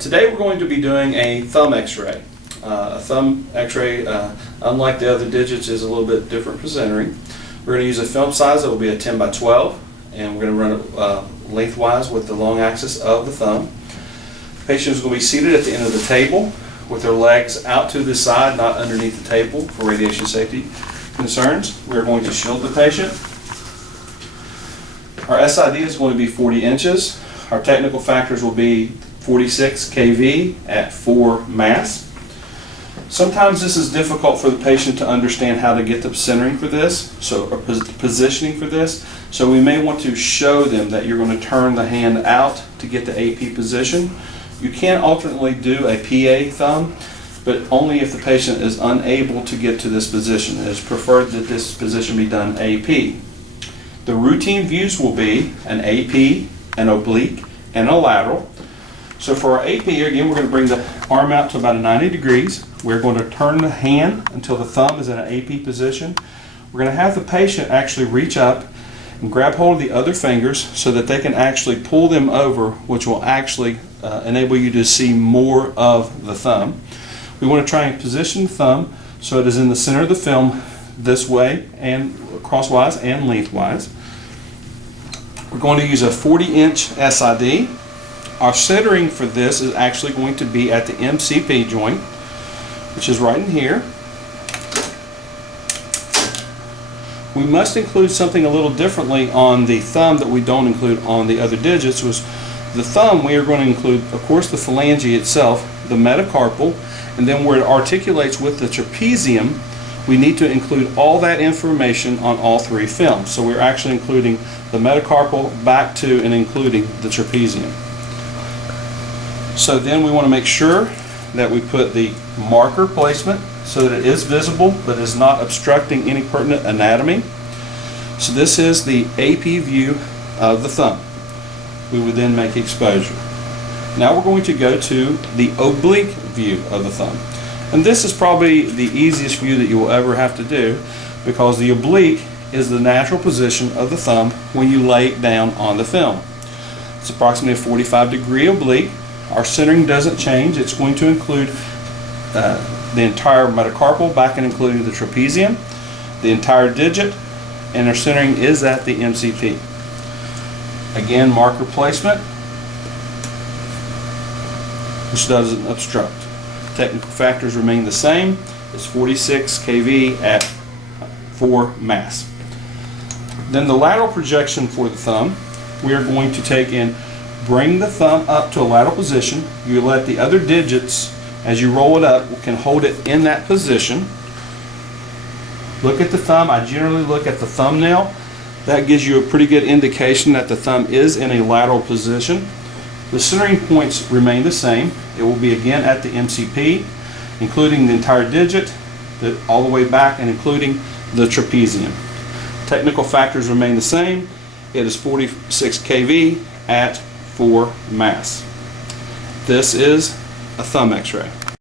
Today we're going to be doing a thumb x-ray. A thumb x-ray, unlike the other digits, is a little bit different for centering. We're going to use a film size that will be a 10 by 12, and we're going to run it lengthwise with the long axis of the thumb. The patient is going to be seated at the end of the table with their legs out to the side, not underneath the table for radiation safety concerns. We're going to shield the patient. Our SID is going to be 40 inches. Our technical factors will be 46 kV at 4 mass. Sometimes this is difficult for the patient to understand how to get the centering for this, or positioning for this. So we may want to show them that you're going to turn the hand out to get the AP position. You can alternately do a PA thumb, but only if the patient is unable to get to this position. It is preferred that this position be done AP. The routine views will be an AP, an oblique, and a lateral. So for our AP, again, we're going to bring the arm out to about 90 degrees. We're going to turn the hand until the thumb is in an AP position. We're going to have the patient actually reach up and grab hold of the other fingers so that they can actually pull them over, which will actually enable you to see more of the thumb. We want to try and position the thumb so it is in the center of the film this way, and crosswise and lengthwise. We're going to use a 40-inch SID. Our centering for this is actually going to be at the MCP joint, which is right in here. We must include something a little differently on the thumb that we don't include on the other digits. Was the thumb, we are going to include, of course, the phalange itself, the metacarpal, and then where it articulates with the trapezium, we need to include all that information on all three films. So we're actually including the metacarpal back to and including the trapezium. So then we want to make sure that we put the marker placement so that it is visible but is not obstructing any pertinent anatomy. So this is the AP view of the thumb. We would then make exposure. Now we're going to go to the oblique view of the thumb. And this is probably the easiest view that you will ever have to do, because the oblique is the natural position of the thumb when you lay it down on the film. It's approximately a 45-degree oblique. Our centering doesn't change. It's going to include the entire metacarpal back and including the trapezium, the entire digit, and our centering is at the MCP. Again, marker placement, which doesn't obstruct. Technical factors remain the same. It's 46 kV at 4 mass. Then the lateral projection for the thumb, we are going to take and bring the thumb up to a lateral position. You let the other digits, as you roll it up, can hold it in that position. Look at the thumb. I generally look at the thumbnail. That gives you a pretty good indication that the thumb is in a lateral position. The centering points remain the same. It will be again at the MCP, including the entire digit, all the way back and including the trapezium. Technical factors remain the same. It is 46 kV at 4 mass. This is a thumb x-ray.